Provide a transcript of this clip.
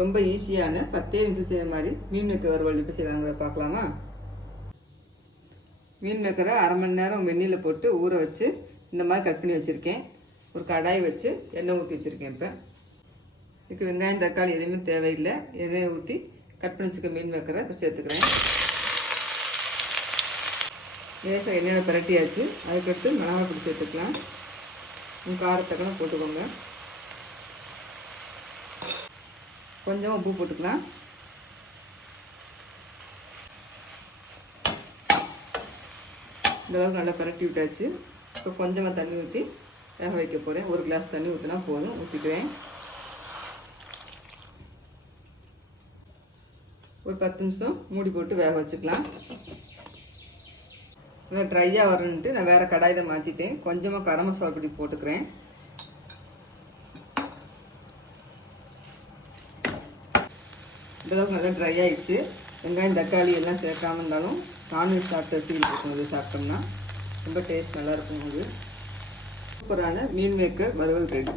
ரொம்ப ஈஸியான 10 நிமிஷம் செய்கிற மாதிரி மீன் மேக்கர் வறுவல் எப்படி செய்யலாங்கிறத பார்க்கலாமா? மீன் மேக்கரை அரை மணி நேரம் வெந்நீரில் போட்டு ஊற வச்சு இந்த மாதிரி கட் பண்ணி வச்சுருக்கேன். ஒரு கடாய் வச்சு எண்ணெய் ஊற்றி வச்சுருக்கேன். இப்போ இதுக்கு வெங்காயம் தக்காளி எதுவுமே தேவையில்லை. எண்ணெயை ஊற்றி கட் பண்ணி வச்சுக்க மீன் மேக்கரை இப்போ சேர்த்துக்கிறேன். லேசாக எண்ணெயில் பரட்டியாச்சு. அதுக்கடுத்து மிளகாய் பொடி சேர்த்துக்கலாம். காரத்தக்கெல்லாம் போட்டுக்கோங்க. கொஞ்சமாக உப்பு போட்டுக்கலாம். இந்தளவுக்கு நல்லா பரட்டி விட்டாச்சு. இப்போ கொஞ்சமாக தண்ணி ஊற்றி வேக வைக்க போகிறேன். ஒரு கிளாஸ் தண்ணி ஊற்றினா போதும். ஊற்றிக்கிறேன். ஒரு 10 நிமிஷம் மூடி போட்டு வேக வச்சுக்கலாம். நல்லா ட்ரையாக வரணுன்ட்டு நான் வேறு கடாயில் மாற்றிட்டேன். கொஞ்சமாக கரம் மசாலா பொடி போட்டுக்கிறேன். இந்தளவுக்கு நல்லா ட்ரை ஆகிடுச்சு. வெங்காயம் தக்காளி எல்லாம் சேர்க்காம இருந்தாலும் நான்வெஜ் சாப்பிட்டு ஃபீல் இருக்கும். இது சாப்பிட்டோம்னா ரொம்ப டேஸ்ட் நல்லாயிருக்கும். அது சூப்பரான மீன் மேக்கர் வறுவல் ரெடி.